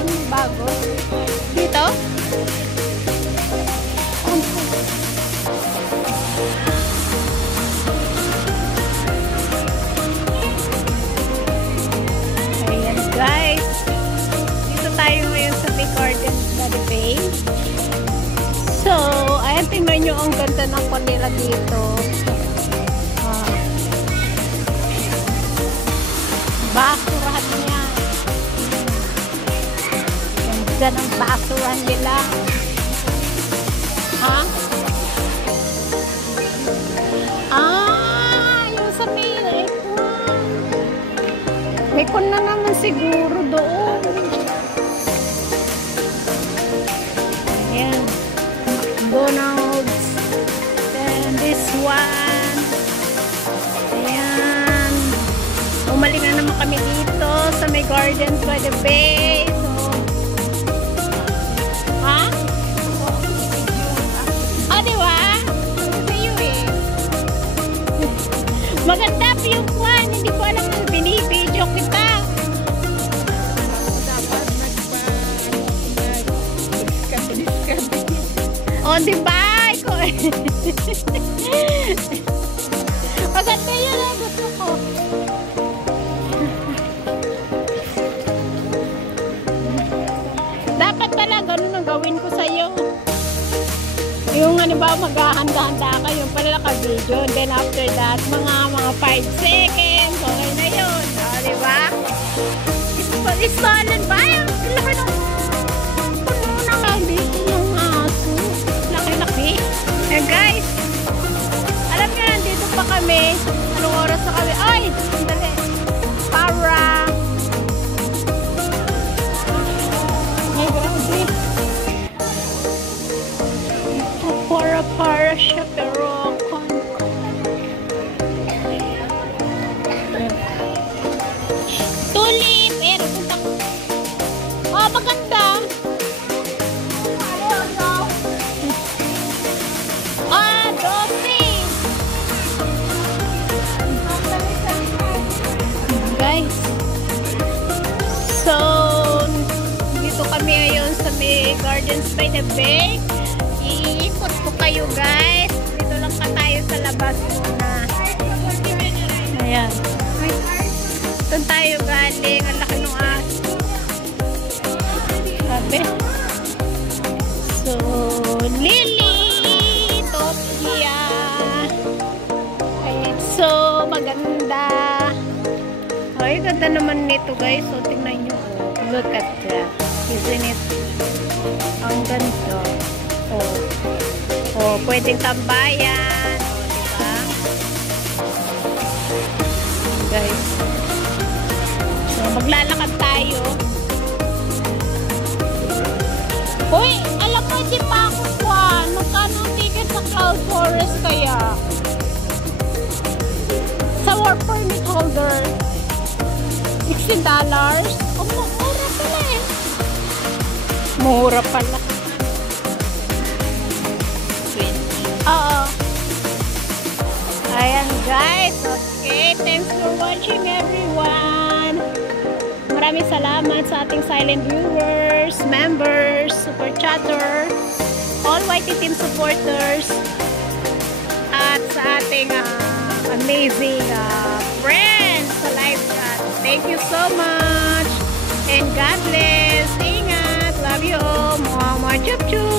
Saan? Bago? Dito? Ayan guys. Dito tayo ngayon sa Big Gardens by the Bay. So, ayan, tingnan nyo ang ganda ng kanila dito. Basurahan niya. Ganda ng basurahan nila. Ha? Yung sa may ikon na naman siguro doon. Ayan. McDonald's. Then this one. Ayan. Umaling na naman kami dito sa may Gardens by the Bay. So, ha? Diba? Sa'yo eh. Maganda view one. Hindi ko alam na binibidyo kita. O, diba? Maganda yun ang gusto ko. Dapat pala ganun ang gawin ko sa'yo. Yung ano ba, maghahanda-handa ka, yung pala naka-video. And then after that, mga 5 seconds. Okay na yun. O, diba? It's solid ba? Ang laki ng puno ng dito ng aso. Laki-laki. And guys, alam nyo, nandito pa kami. Anong oras na kami? Ay! Sandali. Para. Ay, grabe. Para siya, pero tulip. Ayan, punta ko. Oh, maganda. Guys, so dito kami ngayon sa may Gardens by the Bay. Iikot ko kayo guys. Dito lang pa tayo sa labas muna. Ayan. Doon tayo galing. Ang laki ng aso. Grabe. So, Lily Topia. Ayan. So, maganda. Ay, ganda naman nito guys. So, tingnan nyo. Look at that. Isn't it? Ang ganda. Oh. Oh, pwedeng tambayan. Oh, diba? Guys. So, maglalakad tayo. Hoy, alam mo, di pa ako kuwan. Magkano ang ticket sa Cloud Forest kaya? Sa work permit holder. $16? Oh, mura pala eh. Mura pala. 20. Oo. Ayan guys. Okay. Thanks for watching everyone. Maraming salamat sa ating silent viewers, members, super chatter, all YT team supporters, at sa ating amazing friends sa live chat. Thank you so much. And God bless. Ingat. Love you all. Mwah, mwah, chup, chup.